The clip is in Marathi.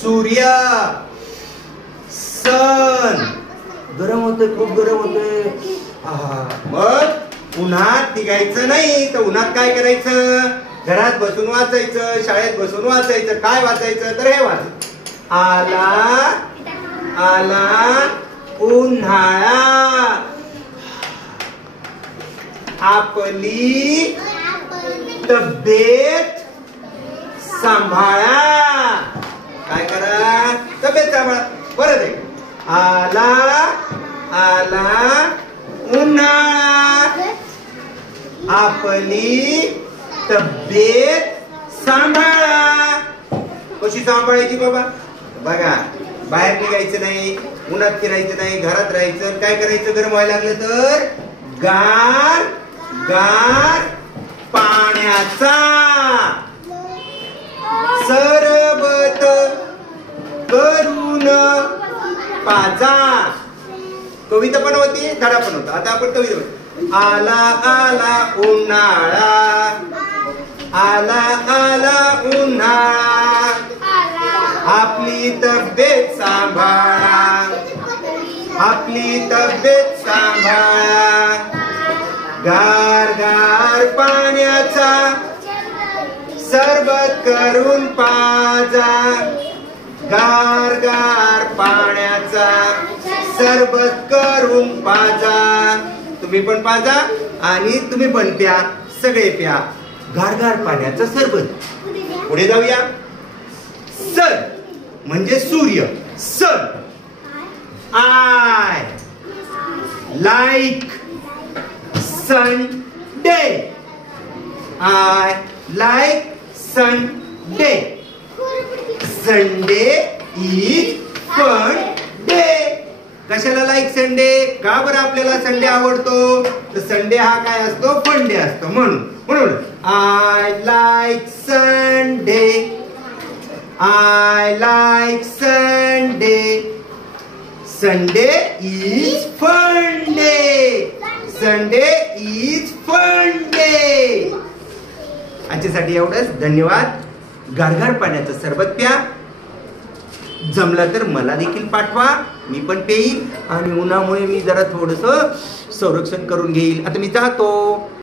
सूर्य, सन. गरम होतंय, खूप गरम होतंय. मग उन्हात निघायचं नाही. तर उन्हात काय करायचं? घरात बसून वाचायचं, शाळेत बसून वाचायचं. काय वाचायचं? तर हे वाचायचं. आला आला उन्हाळा, आपली तब्येत सांभाळा. काय करा? तब्येत सांभाळा. परत एक. आला आला उन्हाळा, आपली तब्येत सांभाळा. कशी सांभाळायची बाबा? बघा, बाहेर निघायचं नाही, उन्हात फिरायचं नाही, घरात राहायचं. काय करायचं? गरम व्हायला लागलं तर गार गार पाण्याचा सरबत करून पाजा. कविता पण होती, धडा पण होता. आता आपण कविता. आला आला उन्हाळा, आला आला उन्हाळा, आपली तब्येत सांभाळा, आपली तब्येत सांभाळा. गार गार पाण्याचा सरबत करून पाजा, गार गार पाण्याचा सरबत करून पाजा. तुम्ही पण पाजा आणि तुम्ही पण प्या, सगळे प्या गार गार पाण्याचं सरबत. पुढे जाऊया. सन म्हणजे सूर्य. Sun. I like Sunday, I like Sunday. Sunday is fun day. कशाला लाईक संडे? का बरं आपल्याला संडे आवडतो? तर संडे हा काय असतो? फन डे असतो. म्हणून I like Sunday, I like Sunday. Sunday is fun day. Sunday is fun day. आजच्यासाठी एवढंच. धन्यवाद. गारगार पाण्याचं सरबत प्या. जमलं तर मला देखील पाठवा, मी पण पेईल. आणि उन्हामुळे मी जरा थोडंसं संरक्षण करून घेईल. आता मी जातो.